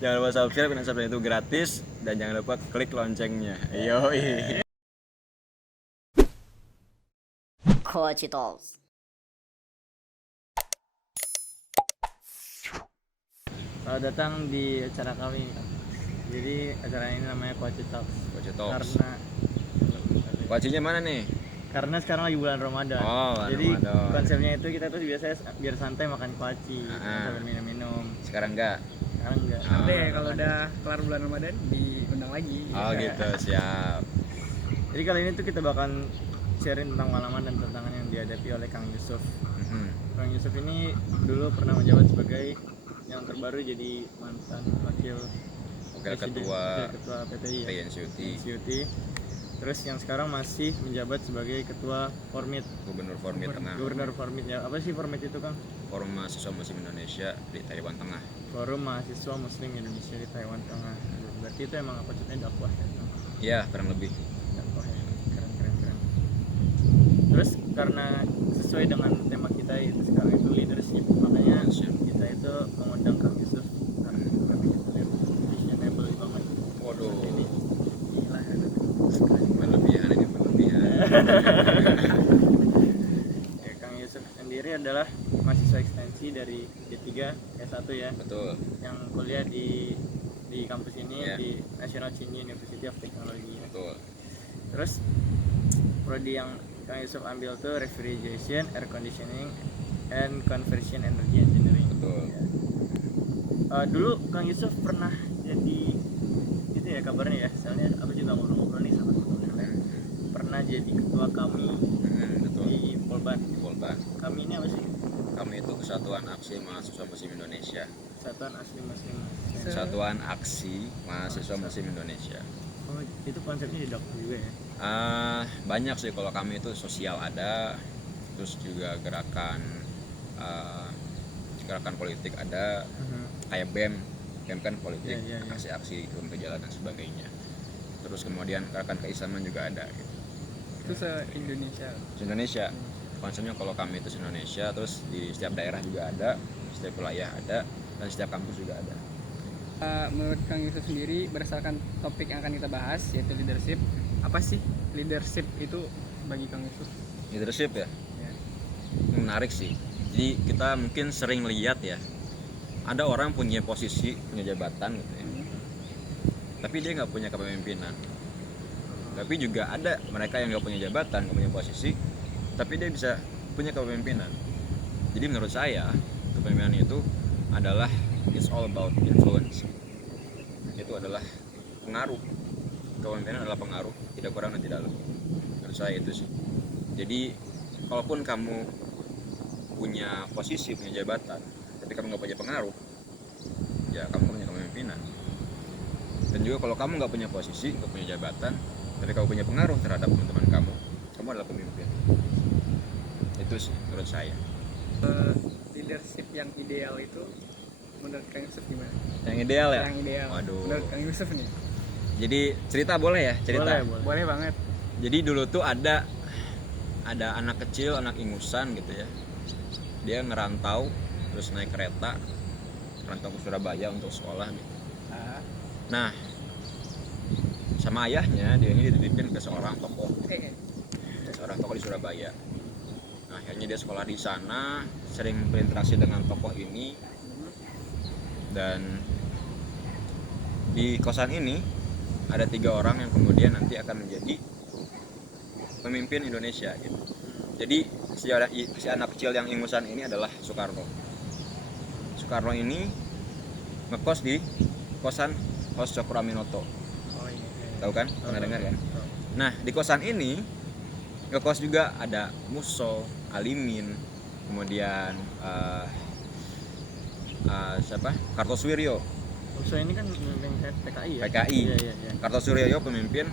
Jangan lupa subscribe, karena subscribe itu gratis, dan jangan lupa klik loncengnya. Yoi. Coach Talks. Selamat datang di acara kami. Jadi acara ini namanya Coach Talks. Coach Talks. Karena Kuacinya mana nih? sekarang lagi bulan Ramadan. Oh, bulan Jadi Ramadan. konsepnya itu kita tuh biasanya biar santai makan kuaci, sambil minum-minum. Sekarang enggak? Sekarang enggak. Oh. Nanti kalau udah kelar bulan Ramadan diundang lagi. Oh gitu, siap. Jadi kali ini tuh kita bakal sharing tentang pengalaman dan tantangan yang dihadapi oleh Kang Yusuf. Kang Yusuf ini dulu pernah menjabat sebagai yang terbaru jadi mantan wakil ketua PTI ya, PNCUT, terus yang sekarang masih menjabat sebagai ketua Formit, Gubernur Formit Tengah. Gubernur Formit ya. Apa sih Formit itu, Kang? Forum Mahasiswa Muslim Indonesia di Taiwan Tengah. Forum Mahasiswa Muslim Indonesia di Taiwan Tengah. Berarti itu emang apa maksudnya dakwah ya? Iya, kurang lebih. Dakwah ya. Keren. Terus karena sesuai dengan tema kita itu sekarang itu leadership, makanya kita itu mengundang Kang Yusuf karena kami itu visionable banget. Waduh, Ini gila ya. berlebihan. Ya, Kang Yusuf sendiri adalah mahasiswa ekstensi dari D3 S1 ya, Betul. yang kuliah di kampus ini Ya. di National Tsinghua University of Technology ya. Betul. Terus prodi yang Kang Yusuf ambil tuh refrigeration, air conditioning, and conversion energy engineering. Betul. Ya. Dulu Kang Yusuf pernah jadi itu ya kabarnya ya, soalnya aku juga ngobrol-ngobrol nih sama teman-teman yang lain. Pernah jadi ketua kami Betul. di Polban. Di Polban. Kami ini apa sih? Kami itu Kesatuan Aksi Mahasiswa Muslim Indonesia. Kesatuan Asli Muslim. Kesatuan Aksi Mahasiswa Muslim Indonesia. Oh, itu konsepnya di Dok juga ya. Banyak sih, kalau kami itu sosial ada, terus juga gerakan politik ada, kayak BEM kan politik, Iya. aksi-aksi turun ke jalan dan sebagainya. Terus kemudian gerakan keislaman juga ada gitu. Itu se-Indonesia. Indonesia. Konsepnya kalau kami itu Indonesia, terus di setiap daerah juga ada, setiap wilayah ada, dan setiap kampus juga ada. Menurut Kang Yusuf sendiri, berdasarkan topik yang akan kita bahas yaitu leadership, apa sih leadership itu bagi Kang Yusuf? Leadership ya? Ya. Menarik sih. Jadi kita mungkin sering lihat ya, ada orang punya posisi, punya jabatan gitu ya, tapi dia nggak punya kepemimpinan. Tapi juga ada mereka yang nggak punya jabatan, nggak punya posisi, tapi dia bisa punya kepemimpinan. Jadi menurut saya kepemimpinan itu adalah it's all about influence. Itu adalah pengaruh. Kepemimpinan adalah pengaruh, tidak kurang dan tidak lebih. Menurut saya itu sih. Jadi kalaupun kamu punya posisi, punya jabatan, tapi kamu nggak punya pengaruh, ya kamu punya kepemimpinan. Dan juga kalau kamu nggak punya posisi, nggak punya jabatan, tapi kamu punya pengaruh terhadap teman-teman kamu adalah pemimpin. Itu sih menurut saya. Leadership yang ideal itu menurut Kang Yusuf gimana? Yang ideal ya? Yang ideal. Waduh. Menurut Kang Yusuf nih. Jadi cerita boleh ya? Cerita. Boleh. Boleh banget. Jadi dulu tuh ada anak kecil, anak ingusan gitu ya. Dia ngerantau, terus naik kereta, ngerantau ke Surabaya untuk sekolah gitu. Nah, sama ayahnya dia ini dititipin ke seorang tokoh di Surabaya. Nah, akhirnya dia sekolah di sana, sering berinteraksi dengan tokoh ini, dan di kosan ini ada 3 orang yang kemudian nanti akan menjadi pemimpin Indonesia gitu. Jadi si anak kecil yang ingusan ini adalah Soekarno. Soekarno ini ngekos di kosan Hos Cokro Aminoto. Oh iya. Tahu kan? Pernah dengar kan? Nah, di kosan ini ngekos juga ada Musso, Alimin, kemudian siapa? Kartosuwiryo. Musuh ini kan pemimpin PKI ya. PKI. Iya. Kartosuwiryo pemimpin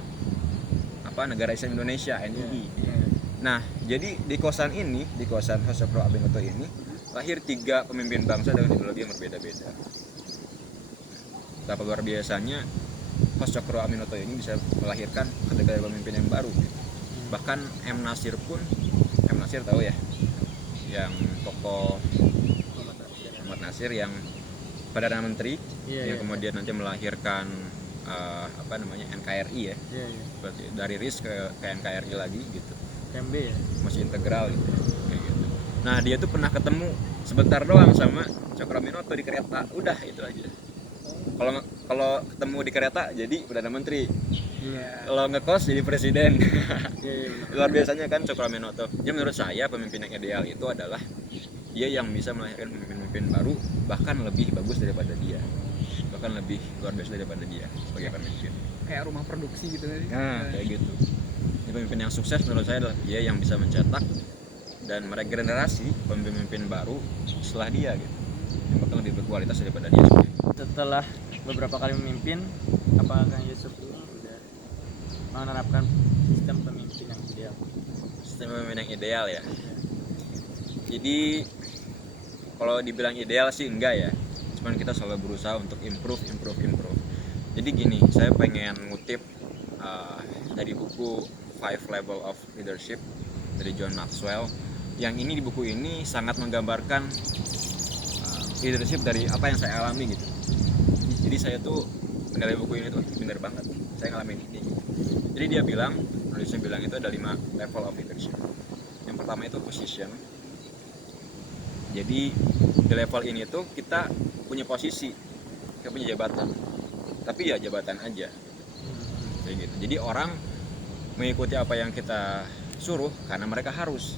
Negara Islam Indonesia, NII. Iya. Nah, jadi di kosan ini, di kosan Hos Cokro Aminoto ini lahir 3 pemimpin bangsa dengan ideologi yang berbeda-beda. Betapa luar biasanya Hos Cokro Aminoto ini bisa melahirkan ketiga pemimpin yang baru. Bahkan M. Nasir tahu ya, yang tokoh Muhammad Nasir yang Perdana Menteri yang kemudian nanti melahirkan NKRI ya, berarti dari RIS ke NKRI lagi gitu, KMB ya, masih integral gitu kayak gitu. Nah dia tuh pernah ketemu sebentar doang sama Cokroaminoto di kereta, udah itu aja. Kalau ketemu di kereta jadi perdana menteri, kalau ngekos jadi presiden. Luar biasanya kan Cokroaminoto. Jadi menurut saya pemimpin yang ideal itu adalah dia yang bisa melahirkan pemimpin baru, bahkan lebih bagus daripada dia, bahkan lebih luar biasa daripada dia sebagai pemimpin. Kayak rumah produksi gitu kan. Nah kayak gitu. Jadi pemimpin yang sukses menurut saya adalah dia yang bisa mencetak dan meregenerasi pemimpin baru setelah dia gitu, yang bakal lebih berkualitas daripada dia. Setelah beberapa kali memimpin, apakah Kang Yusuf ini sudah menerapkan sistem pemimpin yang ideal? Sistem pemimpin yang ideal ya. Jadi kalau dibilang ideal sih enggak ya, cuman kita selalu berusaha untuk improve. Jadi gini, saya pengen ngutip dari buku 5 Level of Leadership dari John Maxwell. Yang ini di buku ini sangat menggambarkan leadership dari apa yang saya alami gitu. Jadi saya tuh menilai buku ini tuh bener banget, saya ngalamin ini gitu. Jadi dia bilang, penulisnya bilang itu ada 5 level of leadership. Yang pertama itu position. Jadi di level ini tuh kita punya posisi, kita punya jabatan, tapi ya jabatan aja kayak gitu. Jadi orang mengikuti apa yang kita suruh karena mereka harus,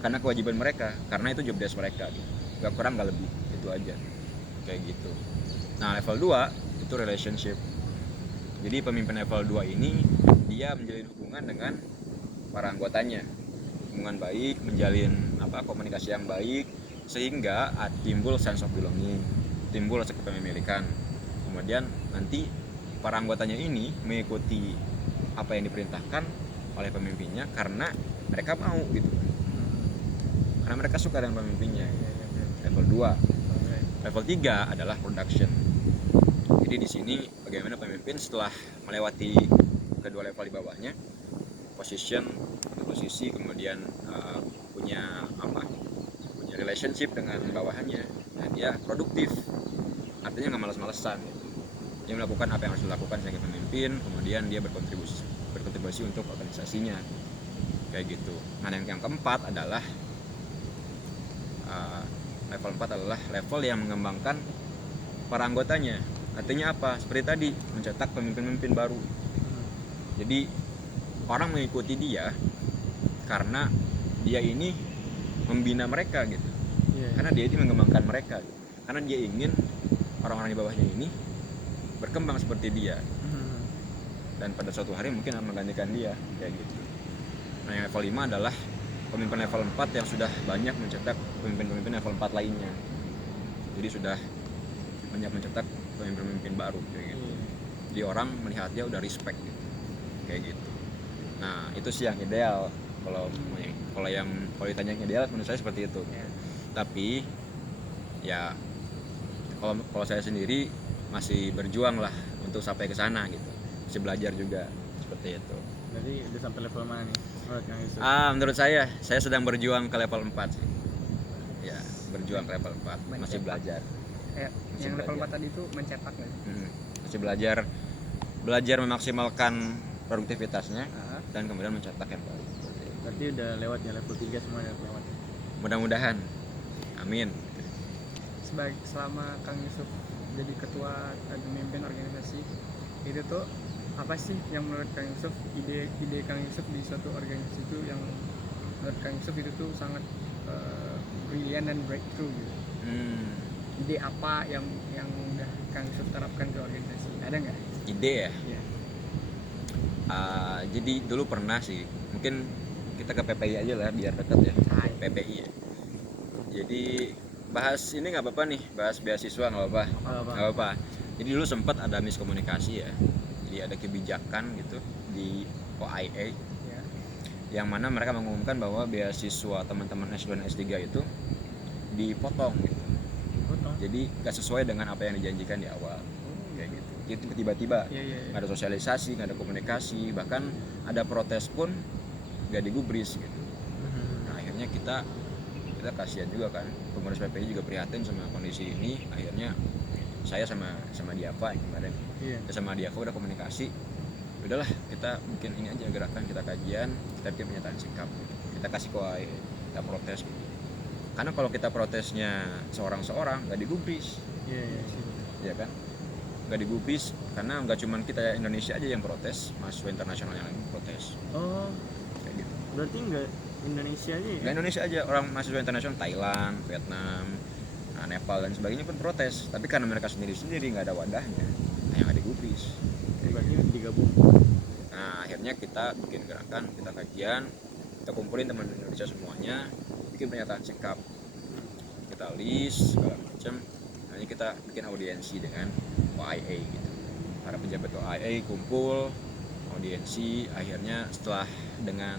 karena kewajiban mereka, karena itu job desk mereka gitu. Gak kurang gak lebih, itu aja kayak gitu. Nah level 2 itu relationship. Jadi pemimpin level 2 ini dia menjalin hubungan dengan para anggotanya, hubungan baik, menjalin komunikasi yang baik, sehingga timbul sense of belonging, timbul rasa kepemilikan. Kemudian nanti para anggotanya ini mengikuti apa yang diperintahkan oleh pemimpinnya karena mereka mau gitu, karena mereka suka dengan pemimpinnya. Level 2. Level 3 adalah production. Jadi di sini bagaimana pemimpin setelah melewati kedua level di bawahnya, position, posisi, kemudian punya relationship dengan bawahannya, nah dia produktif, artinya nggak malas-malesan gitu. Dia melakukan apa yang harus dilakukan sebagai pemimpin, kemudian dia berkontribusi untuk organisasinya kayak gitu. Nah yang keempat adalah level 4 adalah level yang mengembangkan para anggotanya. Artinya apa? Seperti tadi, mencetak pemimpin-pemimpin baru. Jadi orang mengikuti dia karena dia ini membina mereka gitu, karena dia ini mengembangkan mereka gitu. Karena dia ingin orang-orang di bawahnya ini berkembang seperti dia, dan pada suatu hari mungkin akan menggantikan dia kayak gitu. Nah yang level 5 adalah pemimpin level 4 yang sudah banyak mencetak pemimpin-pemimpin level 4 lainnya. Jadi sudah banyak mencetak pemimpin-pemimpin baru kayak gitu. Jadi orang melihat dia udah respect gitu, kayak gitu. Nah itu sih yang ideal. Kalau ditanya yang ideal menurut saya seperti itu. Tapi ya kalau saya sendiri masih berjuang lah untuk sampai ke sana gitu, masih belajar juga seperti itu. Jadi udah sampai level mana nih menurut Kang Yusuf? Menurut saya sedang berjuang ke level 4 sih. Ya, berjuang ke level 4, masih belajar. Yang level 4 tadi itu mencetak ya? Masih belajar memaksimalkan produktivitasnya dan kemudian mencetak yang baru. Berarti udah lewat ya level 3 semua udah lewat. Mudah-mudahan. Amin. Selama Kang Yusuf jadi ketua atau memimpin organisasi, itu tuh apa sih yang menurut Kang Yusuf, ide Kang Yusuf di suatu organisasi itu yang menurut Kang Yusuf itu tuh sangat brilian dan breakthrough gitu? Ide apa yang udah Kang Yusuf terapkan ke organisasi, ada nggak? Ide ya? Iya. Jadi dulu pernah sih, mungkin kita ke PPI aja lah biar dekat ya. PPI ya. Jadi bahas ini nggak apa-apa nih, bahas beasiswa nggak apa-apa. Jadi dulu sempat ada miskomunikasi ya. Jadi ada kebijakan gitu di OIA ya, yang mana mereka mengumumkan bahwa beasiswa teman-teman S2 dan S3 itu dipotong gitu. Jadi nggak sesuai dengan apa yang dijanjikan di awal. Kayak gitu. Itu tiba-tiba nggak ada sosialisasi, nggak ada komunikasi, bahkan ada protes pun nggak digubris gitu. Nah akhirnya kita kasihan juga kan, pengurus PPI juga prihatin sama kondisi ini. Akhirnya saya sama Diava yang kemarin, Iya. ya sama Diava udah komunikasi, udahlah kita bikin ini aja gerakan, kita kajian, kita bikin pernyataan sikap, kita kasih ke OAE, kita protes gitu. Karena kalau kita protesnya seorang-seorang nggak digubris, Iya, iya sih. ya kan, nggak digubris karena nggak cuman kita Indonesia aja yang protes, mahasiswa internasional yang lain protes Oh, kayak gitu. berarti nggak Indonesia aja ya? Nggak Indonesia aja, orang mahasiswa internasional Thailand, Vietnam, Nepal dan sebagainya pun protes, tapi karena mereka sendiri nggak ada wadahnya, yang nggak digubris. Berarti digabung. Nah akhirnya kita bikin gerakan, kita kajian, kita kumpulin teman Indonesia semuanya, bikin pernyataan sikap, kita list segala macam. Nanti kita bikin audiensi dengan OIA gitu, para pejabat OIA kumpul audiensi. Akhirnya setelah dengan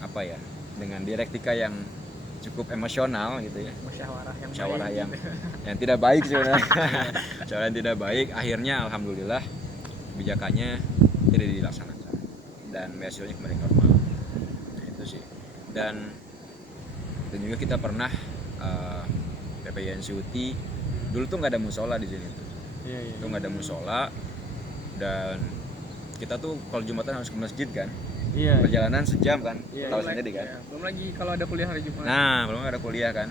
apa ya, dengan dialektika yang cukup emosional gitu ya, musyawarah yang tidak baik sebenarnya, musyawarah yang tidak baik, akhirnya alhamdulillah kebijakannya tidak dilaksanakan dan mahasiswanya kembali normal. Nah, itu sih. Dan juga kita pernah PPINC UTI dulu tuh nggak ada musola di sini tuh. Iya, iya. Itu nggak ada musola dan kita tuh kalau Jumatan harus ke masjid kan. Iya. Perjalanan sejam kan, Iya, tahu Belum sendiri lagi- kan. ya, belum lagi kalau ada kuliah hari Jumat. Nah, belum ada kuliah kan.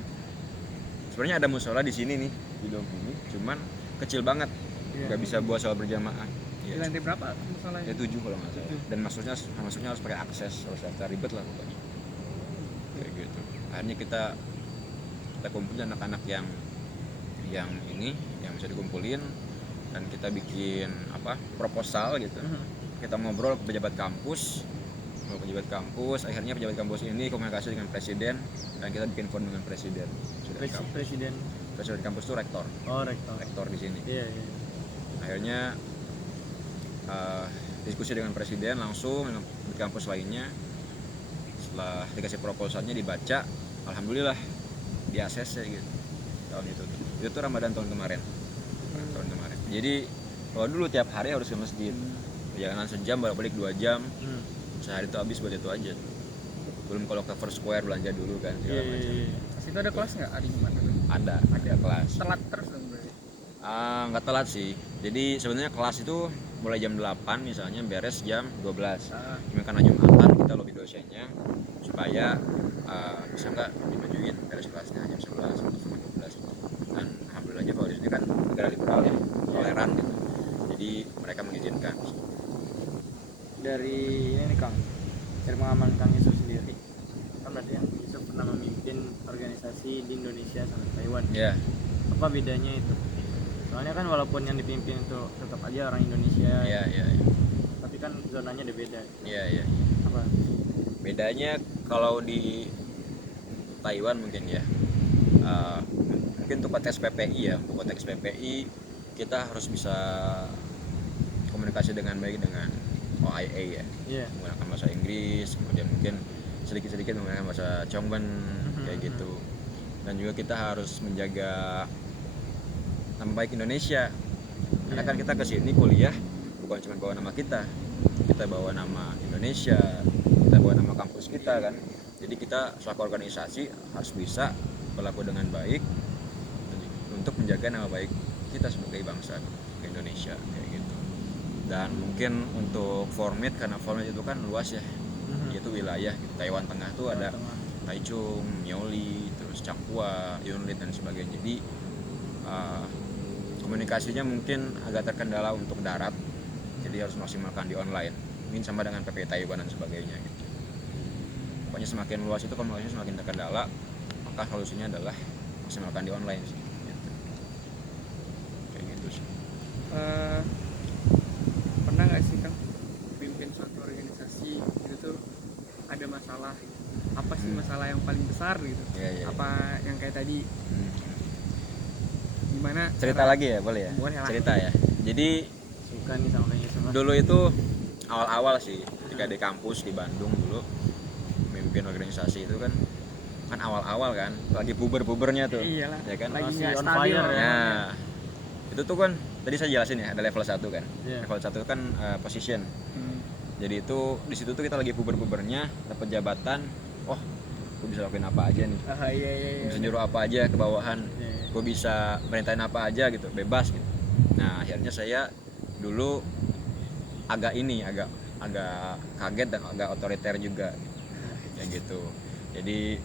Sebenarnya ada musola di sini nih, di Dom ini, cuman kecil banget, Iya. nggak bisa buat sholat berjamaah. Di Ya, lantai berapa masalahnya? ya 7 kalau nggak salah. Tujuh. Dan masuknya harus pakai akses, harus daftar, ribet lah pokoknya. Kayak gitu. Akhirnya kita kumpulin anak-anak yang ini, yang bisa dikumpulin, dan kita bikin proposal gitu. Kita ngobrol ke pejabat kampus, akhirnya pejabat kampus ini komunikasi dengan presiden dan kita bikin form dengan presiden. Presiden. Presiden kampus itu rektor Oh, rektor. di sini. Iya, iya. Akhirnya diskusi dengan presiden langsung dengan kampus lainnya. Setelah dikasih proposalnya dibaca, alhamdulillah di ACC gitu tahun itu Ramadan tahun kemarin. Jadi kalau dulu tiap hari harus ke masjid, perjalanan sejam balik 2 jam, sehari itu habis buat itu aja. Belum kalau ke First Square belanja dulu kan segala Iya, macam. iya. Pas itu ada kelas nggak hari Jumat itu? Ada kelas. Telat terus dong berarti. Nggak telat sih. Jadi sebenarnya kelas itu mulai jam 8 misalnya, beres jam 12. Ah, Cuma karena Jumatan kita lobby dosennya supaya bisa nggak dimajuin beres kelasnya jam 11 atau jam 12. Dan alhamdulillah aja kalau di sini kan negara liberal ya, toleran gitu. Jadi mereka mengizinkan. Dari ini nih Kang, dari pengalaman Kang Yusuf sendiri, kan berarti yang Yusuf pernah memimpin organisasi di Indonesia sama Taiwan. Ya, Apa bedanya itu? Soalnya kan walaupun yang dipimpin itu tetap aja orang Indonesia, ya. tapi kan zonanya udah beda. Iya. Apa? Bedanya kalau di Taiwan mungkin ya, mungkin untuk konteks PPI ya, untuk konteks PPI kita harus bisa komunikasi dengan baik dengan OIA ya, Iya. menggunakan bahasa Inggris, kemudian mungkin sedikit-sedikit menggunakan bahasa Chongban kayak gitu. Dan juga kita harus menjaga nama baik Indonesia, karena kan kita kesini kuliah bukan cuma bawa nama kita bawa nama Indonesia, kita bawa nama kampus kita kan. Jadi kita selaku organisasi harus bisa berlaku dengan baik untuk menjaga nama baik kita sebagai bangsa Indonesia kayak gitu. Dan mungkin untuk format, karena format itu kan luas ya, yaitu wilayah gitu. Taiwan Tengah tuh ada Taichung, Miaoli, terus Changhua, Yunlin dan sebagainya. Jadi komunikasinya mungkin agak terkendala untuk darat, jadi harus maksimalkan di online. Mungkin sama dengan PPI Taiwan dan sebagainya gitu. Pokoknya semakin luas itu komunikasinya semakin terkendala, maka solusinya adalah maksimalkan di online sih. Gitu. Kayak gitu sih. Pernah nggak sih Kang pimpin suatu organisasi itu tuh ada masalah? Apa sih masalah yang paling besar gitu? Iya. Apa yang kayak tadi gimana? Cerita lagi ya, boleh ya? Boleh lah. Cerita ya. Jadi Suka nih sama Kang Yusuf. dulu itu awal-awal sih, ketika di kampus di Bandung dulu memimpin organisasi itu kan awal-awal kan, lagi puber-pubernya tuh. Iyalah. Ya kan? Lagi Masih nggak on stabil. fire ya. Nah, itu tuh kan tadi saya jelasin ya, ada level 1 kan. Iya. Level 1 kan position. Jadi itu di situ tuh kita lagi puber-pubernya, dapat jabatan. Oh, aku bisa lakuin apa aja nih? Iya. Bisa nyuruh apa aja ke bawahan. Iya. gue bisa merintahin apa aja gitu, bebas gitu. Nah akhirnya saya dulu agak agak kaget dan agak otoriter juga kayak gitu. Jadi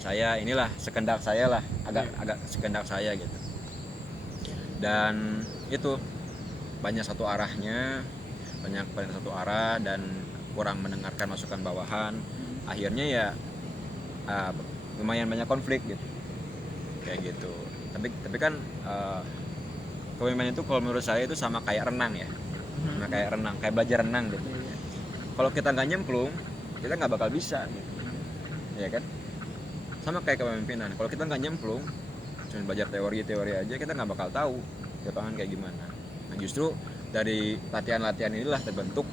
saya inilah sekendak saya lah, agak sekendak saya gitu. Dan itu banyak satu arah dan kurang mendengarkan masukan bawahan. Akhirnya ya lumayan banyak konflik gitu kayak gitu. Tapi kan kepemimpinan itu kalau menurut saya itu sama kayak renang ya, kayak belajar renang gitu. Kalau kita nggak nyemplung, kita nggak bakal bisa gitu. Ya kan, sama kayak kepemimpinan. Kalau kita nggak nyemplung, cuma belajar teori aja, kita nggak bakal tahu di lapangan kayak gimana. Nah justru dari latihan inilah terbentuk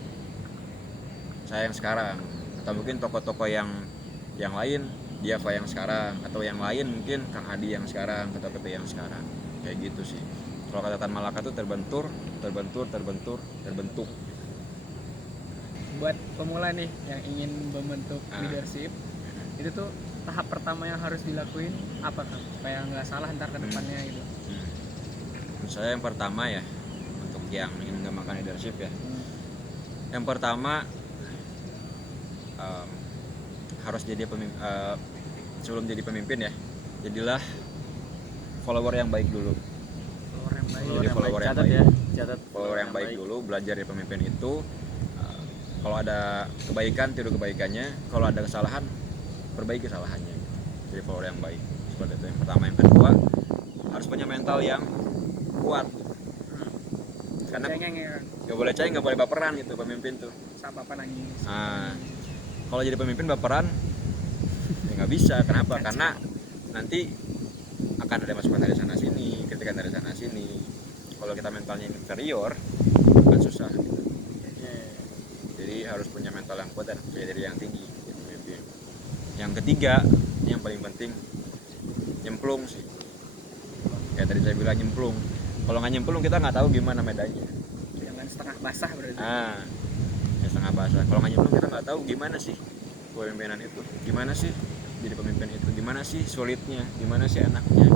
saya yang sekarang, atau mungkin tokoh-tokoh yang lain, Diava yang sekarang, atau yang lain mungkin Kang Adi yang sekarang, ketua yang sekarang, kayak gitu sih. Kalau kata Tan Malaka tuh terbentuk. Buat pemula nih yang ingin membentuk leadership, itu tuh tahap pertama yang harus dilakuin apa kan supaya nggak salah ntar ke depannya gitu. Menurut saya yang pertama ya, untuk yang ingin mengembangkan leadership ya, yang pertama harus jadi sebelum jadi pemimpin ya, jadilah follower yang baik dulu. Follower yang baik dulu, belajar dari pemimpin itu. Kalau ada kebaikan tiru kebaikannya, kalau ada kesalahan perbaiki kesalahannya. Jadi follower yang baik, seperti itu yang pertama. Yang kedua, harus punya mental yang kuat, karena nggak boleh cengeng, nggak boleh baperan gitu pemimpin tuh. Apa nangis. Kalau jadi pemimpin baperan ya nggak bisa. Kenapa? Karena nanti akan ada masukan dari sana sini, kritikan dari sana sini. Kalau kita mentalnya inferior akan susah gitu. Jadi harus punya mental yang kuat dan punya diri yang tinggi jadi pemimpin. Yang ketiga, ini yang paling penting, nyemplung sih. Kayak tadi saya bilang, nyemplung. Kalau nggak nyemplung kita nggak tahu gimana medannya. Jangan setengah basah berarti. Ya setengah basah. Kalau nggak nyemplung kita nggak tahu gimana sih kepemimpinan itu, gimana sih jadi pemimpin itu, gimana sih sulitnya, gimana sih enaknya,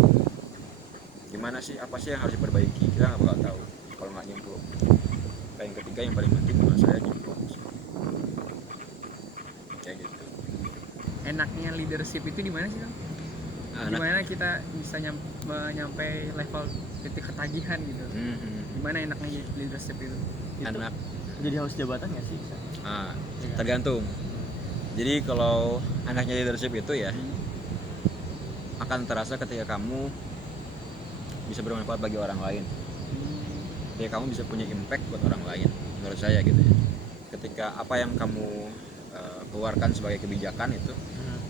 gimana sih, apa sih yang harus diperbaiki, kita nggak bakal tahu kalau nggak nyemplung. Yang ketiga yang paling penting menurut saya nyemplung kayak gitu. Enaknya leadership itu di mana sih Kang? Gimana kita bisa nyampe level titik ketagihan gitu? Gimana enaknya leadership itu? Enak Jadi haus jabatan nggak sih? tergantung. Jadi kalau enaknya leadership itu ya akan terasa ketika kamu bisa bermanfaat bagi orang lain. Ya kamu bisa punya impact buat orang lain, menurut saya gitu ya. Ketika apa yang kamu keluarkan sebagai kebijakan itu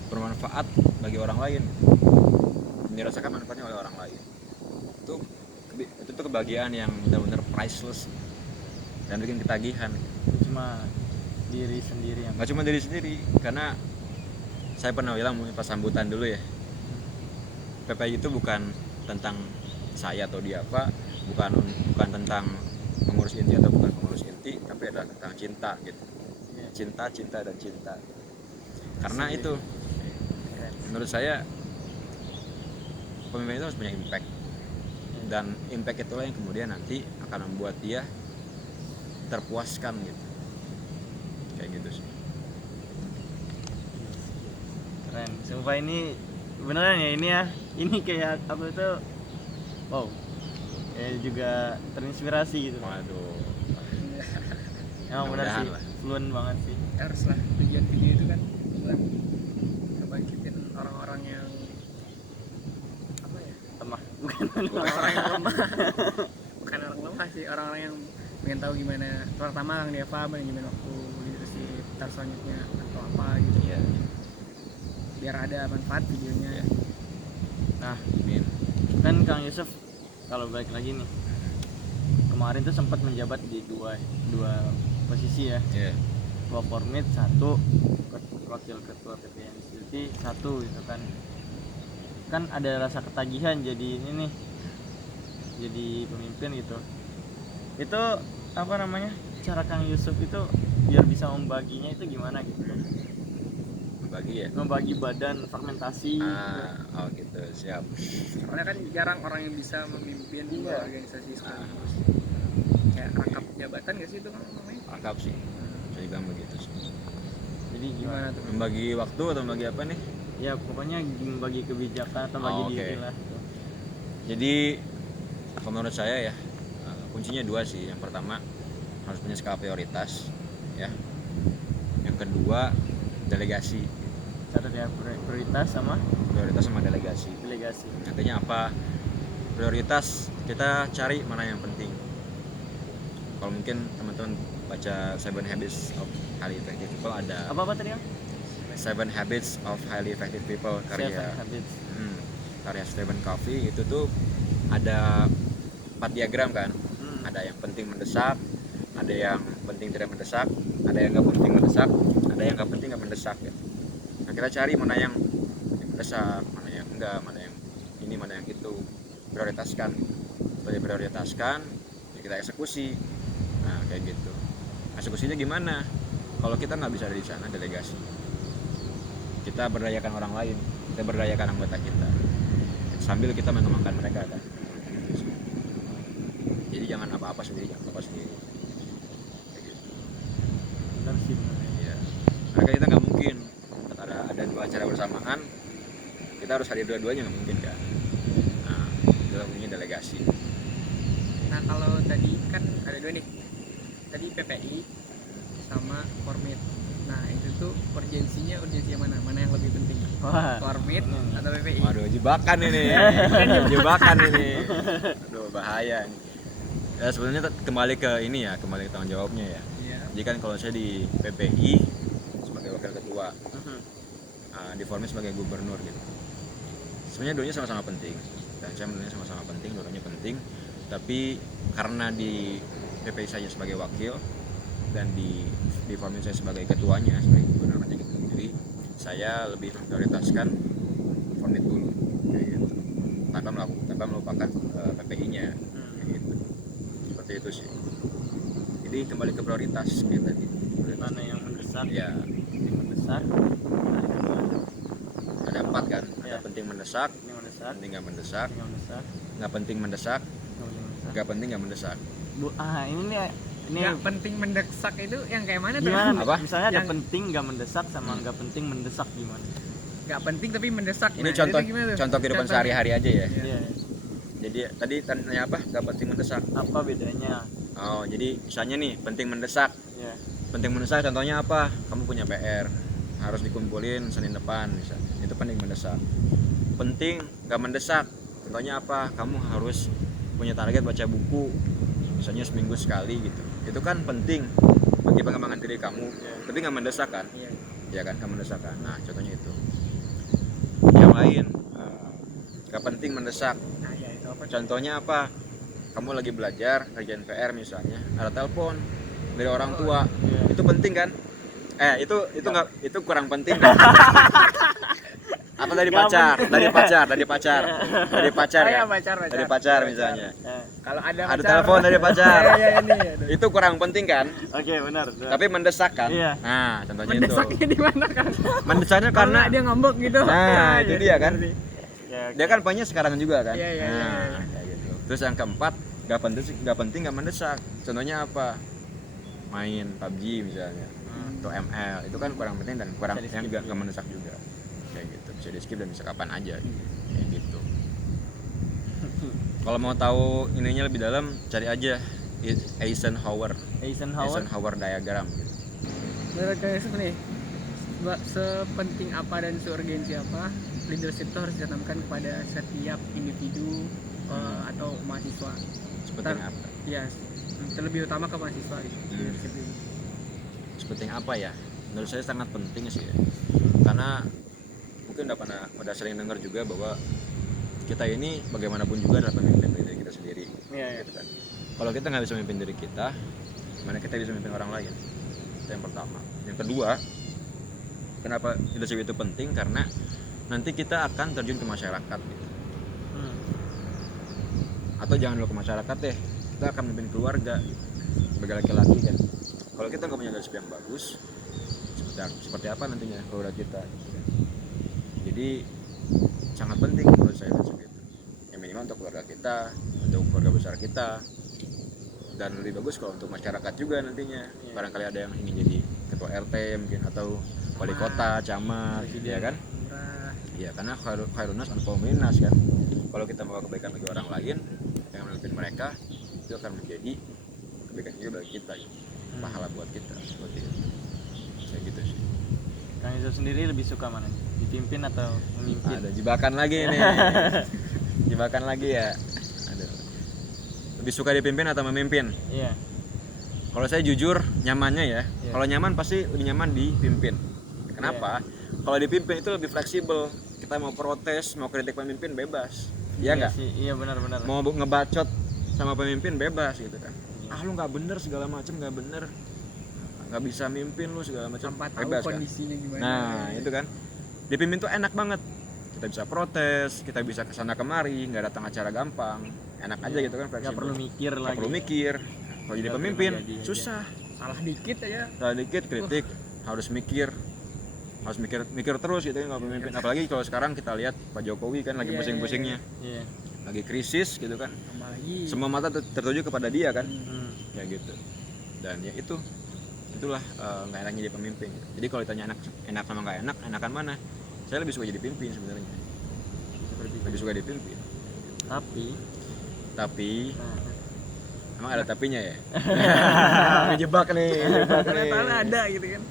bermanfaat bagi orang lain, dirasakan manfaatnya oleh orang lain, itu tuh kebahagiaan yang benar-benar priceless dan bikin ketagihan. Cuma diri sendiri yang Nggak cuma diri sendiri, karena saya pernah bilang pas sambutan dulu ya, PPI itu bukan tentang saya atau dia apa, bukan tentang pengurus inti atau bukan pengurus inti, tapi adalah tentang cinta gitu. Cinta dan cinta. Karena itu menurut saya pemimpin itu harus punya impact, dan impact itulah yang kemudian nanti akan membuat dia terpuaskan gitu, kayak gitu sih. keren. Sumpah ini beneran ya, ini kayak apa itu, wow, kayak juga terinspirasi gitu. Waduh, Emang benar sih, lah. fluent banget sih. Harus lah, tujuan video itu kan buat ngebangkitin orang-orang yang apa ya? Lemah, bukan Orang-orang yang lemah. Bukan orang lemah sih, orang-orang yang pengen tahu gimana. Pertama Kang Deva manajemen waktu leadership, ntar selanjutnya atau apa gitu. Iya. Biar ada manfaat videonya. Nah, Amin. kan Kang Yusuf kalau balik lagi nih, kemarin tuh sempat menjabat di dua posisi ya. Iya. Ketua Formid satu, wakil ketua PPNCT satu gitu kan ada rasa ketagihan jadi ini nih, jadi pemimpin gitu. Itu apa namanya, cara Kang Yusuf itu biar bisa membaginya itu gimana gitu? ngebagi badan fermentasi. Oh gitu, siap. Soalnya kan jarang orang yang bisa memimpin Iya. organisasi sekaligus. Kayak rangkap jabatan nggak sih itu kan namanya? Lengkap sih, saya juga begitu sih. Jadi Gimana tuh? Membagi waktu atau membagi apa nih? Ya pokoknya membagi kebijakan atau bagi Oh, oke. diri lah. Jadi kalau menurut saya ya, kuncinya dua sih. Yang pertama harus punya skala prioritas, ya. Yang kedua delegasi. Catat ya, prioritas sama Prioritas sama delegasi. delegasi. Artinya apa? Prioritas kita cari mana yang penting. Kalau mungkin teman-teman baca Seven Habits of Highly Effective People, ada Apa tadi yang? Seven Habits of Highly Effective People karya Seven Habits. karya Stephen Covey. Itu tuh ada 4 diagram kan. Ada yang penting mendesak, ada yang penting tidak mendesak, ada yang nggak penting mendesak, ada yang nggak penting nggak mendesak ya. Nah, kita cari mana yang mendesak, mana yang enggak, mana yang ini, mana yang itu. Prioritaskan. Setelah diprioritaskan, ya kita eksekusi. Nah, kayak gitu. Eksekusinya gimana? Kalau kita nggak bisa ada di sana, delegasi. Kita berdayakan orang lain, kita berdayakan anggota kita. Sambil kita mengembangkan mereka kan. Jadi jangan apa-apa sendiri, jangan apa-apa sendiri. Kayak gitu. Benar sih. Iya. Karena kita nggak mungkin ada 2 acara bersamaan, kita harus hadir dua-duanya, nggak mungkin kan. Nah, itu namanya delegasi. Nah kalau tadi kan ada 2 nih. Tadi PPI sama Kormit. Nah itu tuh urgensinya yang mana? Mana yang lebih penting? Wah. Kormit atau PPI? Waduh, jebakan ini. Jebakan ini. Aduh, bahaya nih. Ya sebenarnya kembali ke ini ya, kembali ke tanggung jawabnya ya. Iya. Jadi kan kalau saya di PPI sebagai wakil ketua, di Formi sebagai gubernur gitu. Sebenarnya dua-duanya sama-sama penting. Dan saya menilainya sama-sama penting, dua-duanya penting. Tapi karena di PPI saya sebagai wakil dan di Formi saya sebagai ketuanya, sebagai gubernur aja gitu. Jadi saya lebih memprioritaskan Formi dulu kayak gitu. Tanpa melupakan PPI-nya kayak gitu. Seperti itu sih. Jadi kembali ke prioritas kayak tadi. Mana yang mendesak? Ya, Yang mendesak. ada 4 kan. Ya. Ada penting mendesak, Yang mendesak. penting nggak mendesak, Yang mendesak. nggak penting mendesak, Yang mendesak. nggak penting nggak mendesak. Ini nih ini Nggak penting mendesak itu yang kayak mana tuh? gimana? Apa? Misalnya ada Yang- penting nggak mendesak sama nggak penting mendesak gimana? Nggak penting tapi mendesak. Ini Nah, contoh itu gimana tuh? contoh kehidupan Contohnya. sehari-hari aja ya. Iya. Jadi tadi tanya apa? Nggak penting mendesak. Apa bedanya? Oh, jadi misalnya nih penting mendesak. Ya. Penting mendesak contohnya apa? Kamu punya PR harus dikumpulin Senin depan misalnya. Itu penting mendesak. Penting nggak mendesak. Contohnya apa? Kamu harus punya target baca buku misalnya seminggu sekali gitu. Itu kan penting bagi pengembangan diri kamu, tapi nggak mendesak kan? Iya. Ya kan, nggak mendesak kan? Nah, contohnya itu. Yang lain nggak penting mendesak. Nah ya itu apa? Contohnya apa? Kamu lagi belajar kerjaan PR misalnya, ada telepon dari orang tua, Iya. itu penting kan? Itu nggak, itu kurang penting kan? Apa dari Nggak pacar, penting. dari pacar, dari pacar, dari pacar Oh, ya? iya, pacar. Dari pacar misalnya. Kalau ada Ada telepon dari pacar. Iya ini. Aduh. Itu kurang penting kan? Oke, benar. Tapi mendesak kan? Iya. Nah, contohnya Mendesaknya itu. di mana kan? Mendesaknya Karena karena dia ngambek gitu. Nah, itu iya. dia kan. Ya, Dia kan punya sekarang juga kan. Iya, iya, Nah, iya. kayak gitu. Terus yang keempat, nggak penting nggak mendesak. Contohnya apa? Main PUBG misalnya, atau ML, itu kan kurang penting dan kurang, Bisa di yang skip juga juga. nggak mendesak juga. Kayak gitu, bisa di skip dan bisa kapan aja. Kayak gitu. Kalau mau tahu ininya lebih dalam, cari aja Eisenhower Eisenhower. diagram gitu. Menurut Kang Yusuf nih, sepenting apa dan seurgensi apa leadership itu harus ditanamkan kepada setiap individu atau mahasiswa. Sepenting apa? Ya, terlebih utama ke mahasiswa gitu. Leadership ini. Sepenting apa ya? Menurut saya sangat penting sih ya. Karena mungkin udah sering dengar juga bahwa kita ini bagaimanapun juga adalah pemimpin dari diri kita sendiri. Iya, iya. Gitu kan. Kalau kita nggak bisa memimpin diri kita, gimana kita bisa memimpin orang lain? Itu yang pertama. Yang kedua, kenapa leadership itu penting? Karena nanti kita akan terjun ke masyarakat gitu. Atau jangan dulu ke masyarakat deh, kita akan memimpin keluarga gitu. Sebagai laki-laki kan. Kalau kita nggak punya leadership yang bagus, dan seperti apa nantinya keluarga kita gitu kan. Jadi sangat penting menurut saya prinsip itu ya, minimal untuk keluarga kita, untuk keluarga besar kita, dan lebih bagus kalau untuk masyarakat juga nantinya. Barangkali ada yang ingin jadi ketua RT mungkin, atau wali kota, camat, ya kan? Lurah. Iya, karena khairunas anfa'uhum linnas kan. Kalau kita mau kebaikan bagi orang lain yang memimpin mereka, itu akan menjadi kebaikan juga bagi kita, gitu. Pahala buat kita seperti itu. Kayak gitu sih. Kang Yusuf sendiri lebih suka mana? Dipimpin atau memimpin? Ada jebakan lagi nih. Jebakan lagi ya. Aduh. Lebih suka dipimpin atau memimpin? Iya. Kalau saya jujur nyamannya ya. Iya. Kalau nyaman pasti lebih nyaman dipimpin. Kenapa? Kalau dipimpin itu lebih fleksibel. Kita mau protes, mau kritik pemimpin bebas. Iya nggak? sih, iya benar-benar. Mau ngebacot sama pemimpin bebas gitu kan. Ah lu nggak bener segala macem, nggak bener, nggak bisa mimpin lu segala macam, Tanpa tahu bebas kan. kondisinya gimana. Nah itu kan, dipimpin tuh enak banget. Kita bisa protes, kita bisa kesana kemari, nggak datang acara gampang, enak aja gitu kan, Gak fleksibel. perlu mikir Nggak lagi. perlu mikir. Kalau jadi Nggak pemimpin perlu jadi aja. susah. Salah dikit aja. Salah dikit kritik, harus mikir terus gitu kan kalau pemimpin. Apalagi kalau sekarang kita lihat Pak Jokowi kan lagi Iya, pusing-pusingnya, Iya. lagi krisis gitu kan. Tambah lagi. Semua mata tertuju kepada dia kan, Hmm. kayak gitu. Dan ya itulah nggak enaknya jadi pemimpin. Jadi kalau ditanya enak sama nggak enak, enakan mana? Saya lebih suka jadi pimpin sebenarnya. Lebih suka dipimpin. Tapi Nah, emang ada tapinya ya. Ngejebak nih. Ternyata ada gitu kan.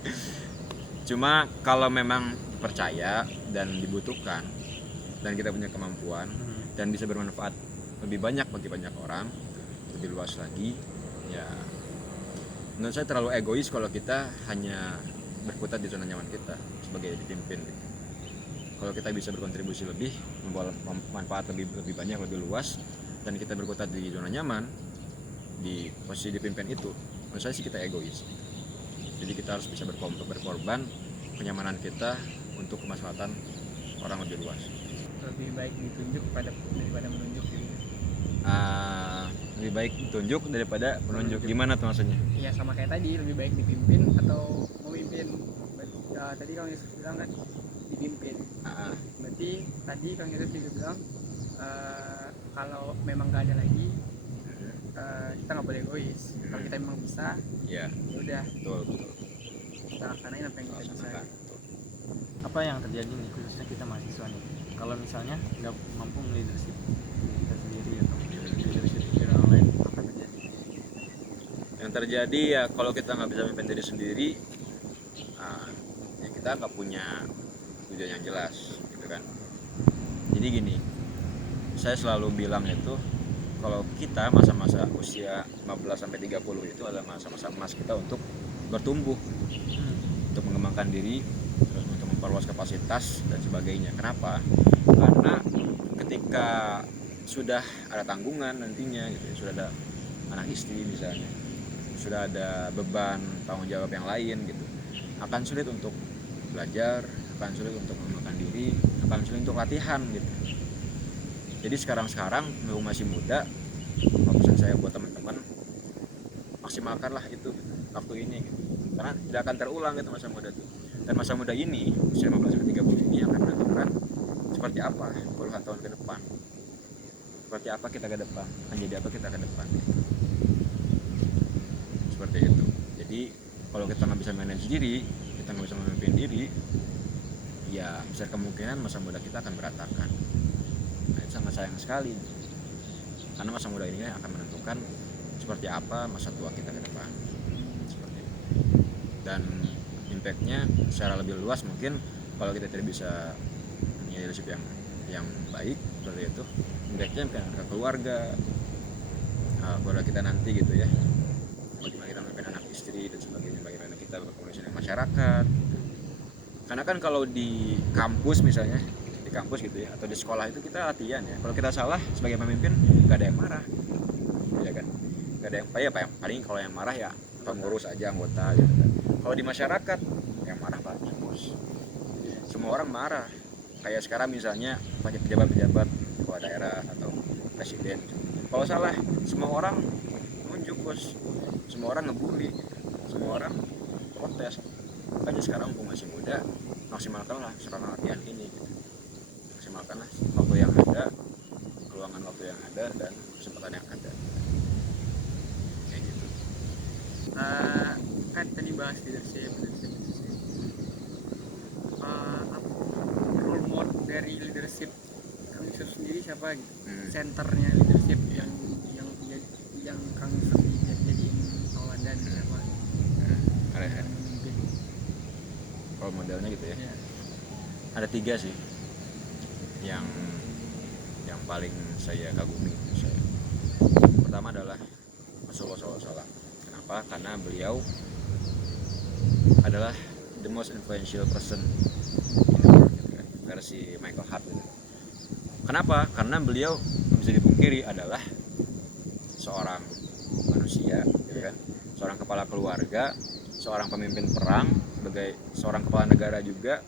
Cuma kalau memang dipercaya dan dibutuhkan dan kita punya kemampuan dan bisa bermanfaat lebih banyak bagi banyak orang, lebih luas lagi, ya menurut saya terlalu egois kalau kita hanya berkutat di zona nyaman kita sebagai pimpin gitu. Kalau kita bisa berkontribusi lebih, membawa manfaat lebih banyak, lebih luas, dan kita berkutat di zona nyaman di posisi dipimpin itu, menurut saya sih kita egois. Jadi kita harus bisa berkorban kenyamanan kita untuk kemaslahatan orang lebih luas. Lebih baik ditunjuk daripada menunjuk gitu. Lebih baik ditunjuk daripada menunjuk. Gimana tuh maksudnya? Iya sama kayak tadi, lebih baik dipimpin atau memimpin. Tadi Kang Yusuf bilang kan dipimpin. Berarti tadi Kang Yusuf juga bilang kalau memang gak ada lagi kita nggak boleh egois. Kalau kita memang bisa, Ya, ya udah betul. kita laksanain apa yang kita bisa. Laksanakan. apa yang terjadi nih khususnya kita mahasiswa nih? Kalau misalnya nggak mampu meleadership diri kita sendiri atau leadership diri orang lain, apa yang terjadi? Yang terjadi ya kalau kita nggak bisa memimpin diri sendiri, ya kita nggak punya tujuan yang jelas, gitu kan. Jadi gini, saya selalu bilang itu kalau kita masa-masa usia 15 sampai 30 itu adalah masa-masa emas kita untuk bertumbuh, untuk mengembangkan diri, terus untuk memperluas kapasitas dan sebagainya. Kenapa? Karena ketika sudah ada tanggungan nantinya gitu ya, sudah ada anak istri misalnya, sudah ada beban tanggung jawab yang lain gitu, akan sulit untuk belajar, akan sulit untuk mengembangkan diri, akan sulit untuk latihan gitu. Jadi sekarang masih muda, kalau pesan saya buat teman-teman, maksimalkanlah itu waktu ini gitu. Karena tidak akan terulang gitu masa muda itu. Dan masa muda ini, usia 15 sampai 30 ini akan menentukan seperti apa puluhan tahun ke depan. Seperti apa kita ke depan, akan jadi apa kita ke depan. Seperti itu. Jadi kalau kita nggak bisa manage diri, kita nggak bisa memimpin diri, ya besar kemungkinan masa muda kita akan berantakan. Nah, itu sangat sayang sekali. Karena masa muda ini akan menentukan seperti apa masa tua kita ke depan. Seperti itu. Dan impactnya secara lebih luas mungkin kalau kita tidak bisa punya leadership yang baik seperti itu, impactnya mungkin ke keluarga kita nanti gitu ya. Bagaimana kita memimpin anak istri dan sebagainya, bagaimana kita berkomunikasi dengan masyarakat. Karena kan kalau di kampus misalnya, di kampus gitu ya, atau di sekolah itu kita latihan ya. Kalau kita salah sebagai pemimpin nggak ada yang marah, ya kan? Nggak ada yang paling kalau yang marah ya pengurus aja, anggota gitu kan. Kalau di masyarakat yang marah banyak bos. Semua orang marah. Kayak sekarang misalnya pejabat-pejabat kepala daerah atau presiden. Kalau salah semua orang nunjuk bos. Semua orang ngebully, semua orang protes. aja sekarang mumpung masih muda, maksimalkanlah sekarang latihan ini gitu. Maksimalkanlah waktu yang ada, ruangan waktu yang ada, dan kesempatan yang ada kayak gitu. Kan tadi bahas leadership. Apa role model dari leadership Kang Yusuf sendiri siapa gitu? Centernya leadership yang Kang Yusuf jadiin tauladan siapa? Ada Yang memimpin. role modelnya gitu ya. Ya. Ada 3 sih yang paling saya kagumi. Pertama adalah Rasulullah SAW. Kenapa? Karena beliau adalah the most influential person in the world gitu kan, versi Michael Hart gitu. Kenapa? Karena beliau nggak bisa dipungkiri adalah seorang manusia gitu kan, seorang kepala keluarga, seorang pemimpin perang, sebagai seorang kepala negara juga,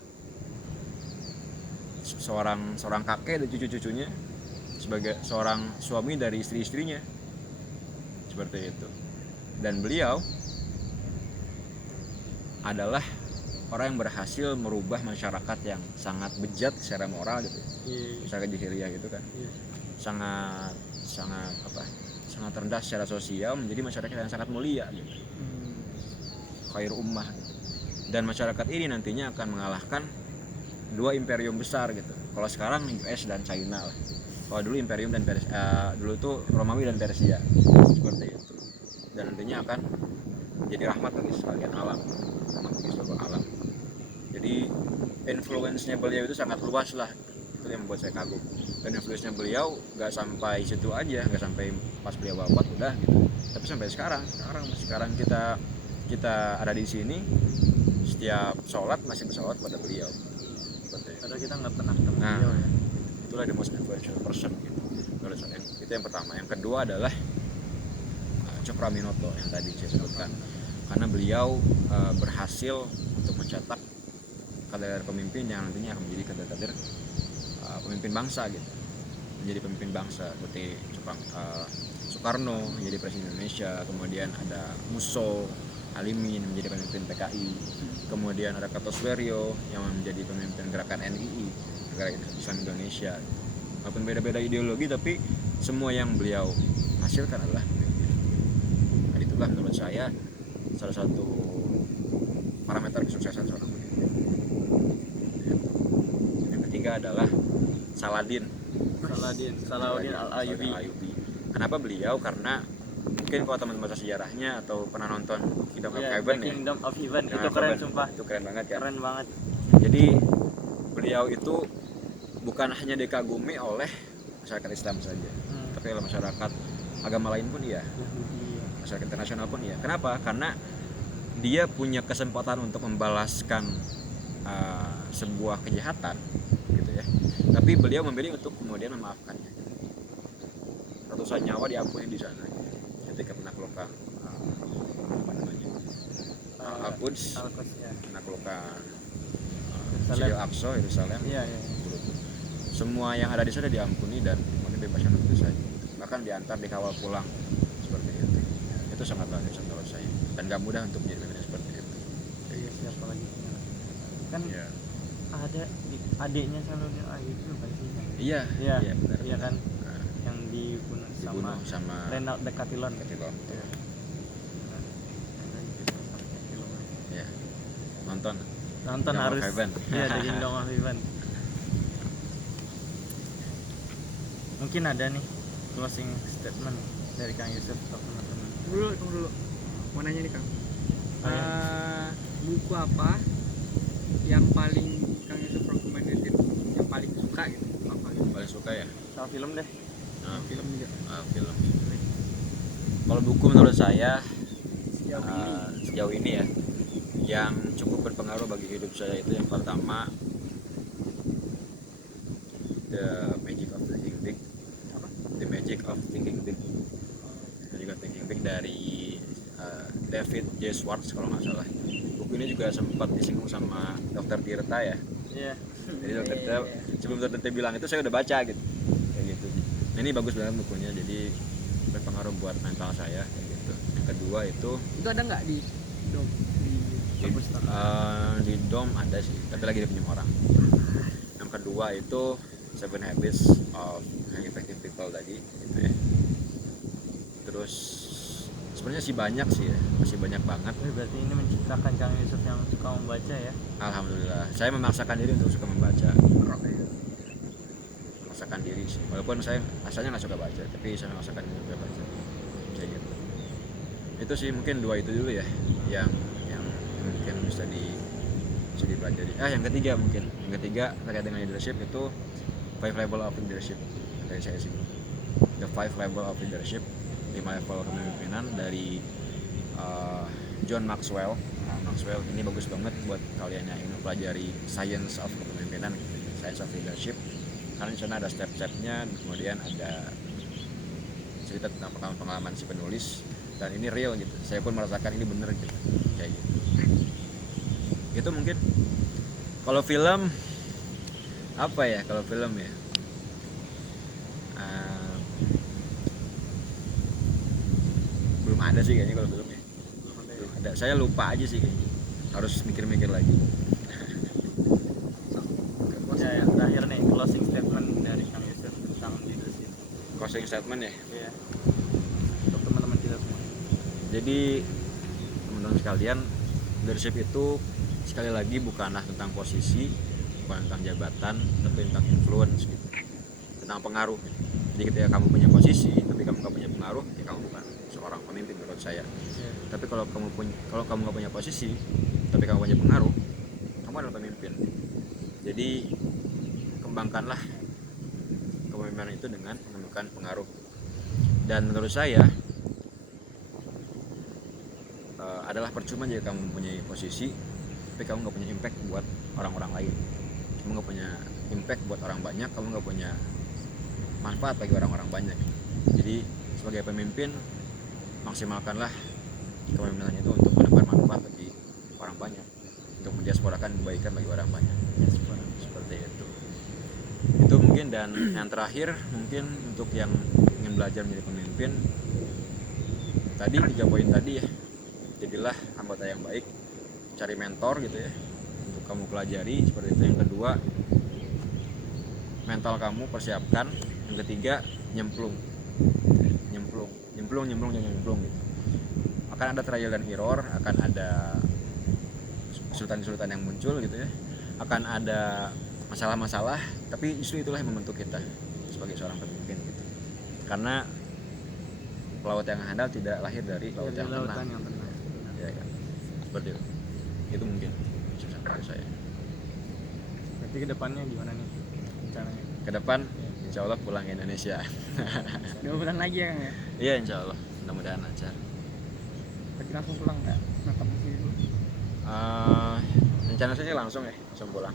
seorang kakek dan cucu-cucunya, sebagai seorang suami dari istri-istrinya, seperti itu. Dan beliau adalah orang yang berhasil merubah masyarakat yang sangat bejat secara moral gitu, masyarakat jahiliyah gitu kan, sangat rendah secara sosial menjadi masyarakat yang sangat mulia gitu, khair ummah gitu. Dan masyarakat ini nantinya akan mengalahkan 2 imperium besar gitu. Kalau sekarang US dan China lah. Kalau dulu imperium dan Persia, dulu tuh Romawi dan Persia, seperti itu. Dan nantinya akan jadi rahmat bagi sekalian alam, bagi seluruh alam. Jadi influence-nya beliau itu sangat luas lah. Itu yang membuat saya kagum. Dan influence-nya beliau nggak sampai situ aja, nggak sampai pas beliau wafat udah gitu. Tapi sampai sekarang kita ada di sini, setiap sholat masih bersolawat pada beliau. Padahal kita nggak pernah ketemu beliau ya. Itulah the most influential person gitu. Itu yang pertama. Yang kedua adalah Cokroaminoto yang tadi saya sebutkan, karena beliau berhasil untuk mencetak kader pemimpin yang nantinya akan menjadi kader pemimpin bangsa gitu, menjadi pemimpin bangsa seperti Soekarno menjadi presiden Indonesia, kemudian ada Musso Alimin menjadi pemimpin PKI, kemudian ada Kartosuwiryo yang menjadi pemimpin gerakan NII, Gerakan Islam Indonesia. Walaupun beda-beda ideologi, tapi semua yang beliau hasilkan adalah pemimpin. Dan itulah menurut saya salah satu parameter kesuksesan seorang pemimpin. Yang ketiga adalah Salahuddin Al-Ayyubi. Kenapa beliau? Karena mungkin kalau teman-teman baca sejarahnya atau pernah nonton Kingdom of Heaven ya. Kingdom of Heaven Nah, itu keren Heaven. sumpah. Itu keren banget kan. Keren banget. Jadi beliau itu bukan hanya dikagumi oleh masyarakat Islam saja, tapi oleh masyarakat agama lain pun iya, masyarakat internasional pun iya. Kenapa? Karena dia punya kesempatan untuk membalaskan sebuah kejahatan gitu ya, tapi beliau memilih untuk kemudian memaafkannya. Ratusan nyawa diampuni di sana ketika menaklukkan Al-Quds, ya. menaklukkan Yerusalem. Al-Aqsa, Yerusalem. Iya. Semua yang ada di sana diampuni dan kemudian bebaskan begitu saja. Bahkan diantar, dikawal pulang seperti itu. Itu sangat luar biasa menurut saya. Dan gak mudah untuk menjadi pemimpin seperti itu. Iya, siapa lagi? Kan Ya. ada adiknya Salahuddin Al-Ayyubi bukan sih? Iya, benar. Iya kan? Nah, Yang dibunuh sama Renald de Chatillon. Chatillon. Iya. Ya. Nonton Nonton Kingdom of harus. Heaven. Iya, The Kingdom of Heaven. Mungkin ada nih closing statement dari Kang Yusuf untuk teman-teman. Tunggu dulu. Mau nanya nih Kang. Buku apa yang paling Kang Yusuf recommended, yang paling suka gitu? Apa gitu? Paling suka ya? Sama film deh. Nah, Film juga. film. Kalau buku menurut saya Sejauh ini. sejauh ini ya, yang cukup berpengaruh bagi hidup saya itu yang pertama The Magic of Thinking Big. The Magic of Thinking Big. Magic of Thinking Big dari David J. Schwartz kalau nggak salah. Buku ini juga sempat disinggung sama Dr. Tirta ya. Iya. Jadi Dr. Tirta, sebelum Dr. Tirta bilang itu saya udah baca gitu. Kayak gitu. Nah, ini bagus banget bukunya, jadi berpengaruh buat mental saya kayak gitu. Yang kedua itu Itu ada nggak di Di dom ada sih, tapi lagi dipinjam orang. Yang kedua itu 7 Habits of Highly Effective People tadi gitu ya. Terus sebenarnya sih banyak sih ya, masih banyak banget. Berarti ini menciptakan Kang Yusuf yang suka membaca ya. Alhamdulillah, saya memaksakan diri untuk suka membaca. Memaksakan diri sih, walaupun saya asalnya nggak suka baca, tapi saya memaksakan diri untuk baca. Kayak gitu. Itu sih mungkin dua itu dulu ya, yang mungkin bisa dipelajari. Yang ketiga terkait dengan leadership itu 5 level of leadership dari saya sih. The 5 level of leadership, 5 level kepemimpinan dari John Maxwell. Maxwell ini bagus banget buat kalian yang ingin mempelajari science of kepemimpinan, science of leadership. Karena di sana ada step-stepnya, kemudian ada cerita tentang pengalaman si penulis, dan ini real gitu. Saya pun merasakan ini bener gitu, kayak gitu. Itu mungkin kalau film apa ya? Kalau film ya, belum ada sih kayaknya kalau filmnya. Belum ada. Saya lupa aja sih kayaknya. Harus mikir-mikir lagi. Ya, yang terakhir nih, closing statement dari Kang Yusuf tentang leadership. Closing statement ya. Iya. Untuk teman-teman kita semua. Jadi teman-teman sekalian, leadership itu sekali lagi bukanlah tentang posisi, bukan tentang jabatan, tapi tentang influence gitu, tentang pengaruh gitu. Jadi ketika kamu punya posisi tapi kamu nggak punya pengaruh, ya kamu bukan seorang pemimpin menurut saya. Tapi kalau kamu nggak punya posisi tapi kamu punya pengaruh, kamu adalah pemimpin. Jadi kembangkanlah kepemimpinan itu dengan menemukan pengaruh. Dan menurut saya adalah percuma jika kamu mempunyai posisi tapi kamu nggak punya impact buat orang-orang lain. Kamu nggak punya impact buat orang banyak, kamu nggak punya manfaat bagi orang-orang banyak. Jadi sebagai pemimpin, maksimalkanlah kepemimpinan itu untuk menebar manfaat bagi orang banyak, untuk mendiasporakan kebaikan bagi orang banyak. Seperti itu. Itu mungkin. Dan yang terakhir mungkin untuk yang ingin belajar menjadi pemimpin, tadi 3 poin tadi ya. Jadilah anggota yang baik, cari mentor gitu ya untuk kamu pelajari, seperti itu. Yang kedua, mental kamu persiapkan. Yang ketiga, nyemplung gitu. Akan ada trial dan error, akan ada kesulitan yang muncul gitu ya, akan ada masalah-masalah, tapi justru itulah yang membentuk kita sebagai seorang pemimpin gitu. Karena pelaut yang handal tidak lahir dari laut yang tenang. Ya kan, seperti itu. Itu mungkin dari saya. Berarti kedepannya gimana nih rencananya? Kedepan insya Allah pulang ke Indonesia. 2 bulan lagi ya Kang ya? Iya insya Allah, mudah-mudahan lancar. Berarti langsung pulang nggak? Natap di situ. Rencana saya langsung pulang.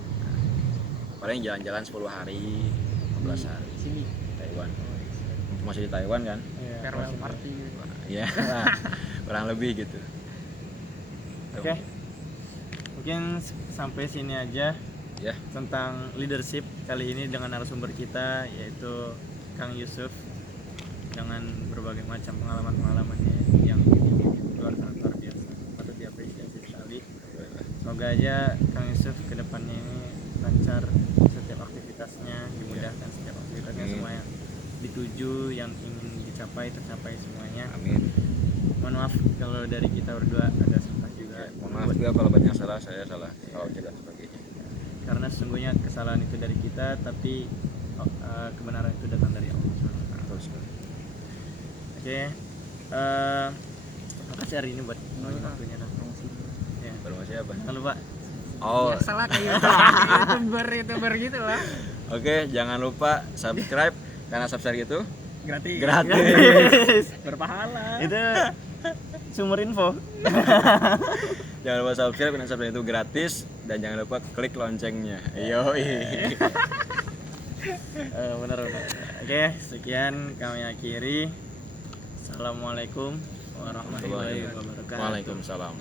Paling jalan-jalan 10 hari, 15 hari Sini. Taiwan. Masih di Taiwan kan? Iya, Farewell party gitu. Iya, kurang lebih gitu. Oke. Mungkin sampai sini aja Ya. tentang leadership kali ini dengan narasumber kita yaitu Kang Yusuf dengan berbagai macam pengalaman-pengalamannya yang luar biasa, patut diapresiasi sekali. Semoga aja Kang Yusuf kedepannya ini lancar setiap aktivitasnya, dimudahkan setiap aktivitasnya, Amin. semua yang dituju, yang ingin dicapai tercapai semuanya. Amin. Mohon maaf kalau dari kita berdua ada salah juga. Mohon maaf juga kalau banyak salah, saya salah kalau tidak sebagainya. Karena sesungguhnya kesalahan itu dari kita, tapi kebenaran itu datang dari Allah. Terus. Oke, makasih hari ini buat waktunya. Ya, Informasi apa? jangan lupa Oh, Salah kayak youtuber gitu lah. oke, jangan lupa subscribe karena subscribe itu Gratis. Berpahala. itu sumber info. Jangan lupa subscribe karena subscribe itu gratis, dan jangan lupa klik loncengnya. Yoi. Benar. Oke, sekian kami akhiri. Assalamualaikum warahmatullahi wabarakatuh. Waalaikumsalam.